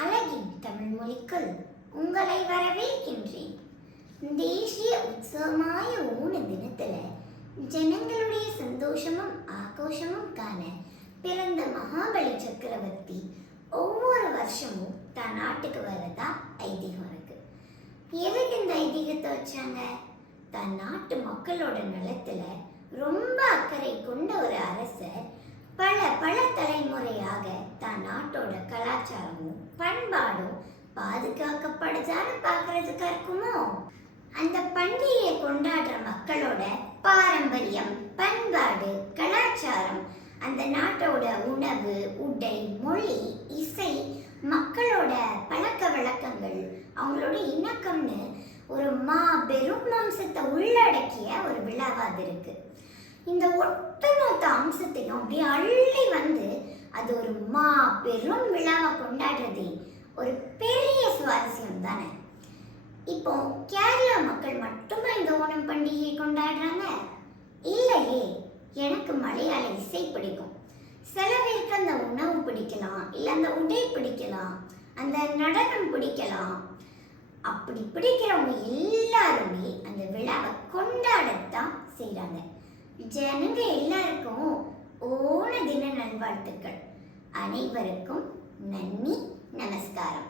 அழகின் தமிழ் மொழிக்குள் உங்களை வரவேற்கின்றேன். தேசிய உற்சவமாய ஊன தினத்துல ஜனங்களுடைய சந்தோஷமும் ஆகோஷமும் காண பிறந்த மகாபலி சக்கரவர்த்தி ஒவ்வொரு வருஷமும் தான் நாட்டுக்கு வரதா ஐதீகம் இருக்கு. எதுக்கு இந்த ஐதீகத்தை வச்சாங்க? தன் நாட்டு மக்களோட நலத்துல ரொம்ப அக்கறை கொண்ட ஒரு அரசர் பல பல தலைமுறையாக தான் நாட்டோட கலாச்சாரமும் பண்பாடும் பாதுகாக்கப்படுதான்னு பார்க்கறதுக்கா இருக்குமோ? அந்த பண்டிகையை கொண்டாடுற மக்களோட பாரம்பரியம் பண்பாடு கலாச்சாரம் அந்த நாட்டோட உணவு உடை மொழி இசை மக்களோட பழக்க வழக்கங்கள் அவங்களோட இணக்கம்னு ஒரு மாபெரும் மாம்சத்தை உள்ளடக்கிய ஒரு விழாவாக இருக்கு. இந்த ஒட்டுமொத்த அம்சத்தையும் அப்படியே அள்ளி வந்து அது ஒரு மா பெரும் விழாவை கொண்டாடுறதே ஒரு பெரிய சுவாரஸ்யம் தானே? இப்போ கேரளா மக்கள் மட்டுமா இந்த ஓணம் பண்டிகையை கொண்டாடுறாங்க? இல்லையே எனக்கு மலையாள இசை பிடிக்கும். சில பேருக்கு அந்த உணவு பிடிக்கலாம் இல்லை அந்த உடை பிடிக்கலாம் அந்த நடனம் பிடிக்கலாம். அப்படி பிடிக்கிறவங்க எல்லாருமே அந்த விழாவை கொண்டாடத்தான் செய்கிறாங்க ஜனங்க எல்லாருக்கும் ஓண தின நல்வாழ்த்துக்கள். அனைவருக்கும் நன்றி நமஸ்காரம்.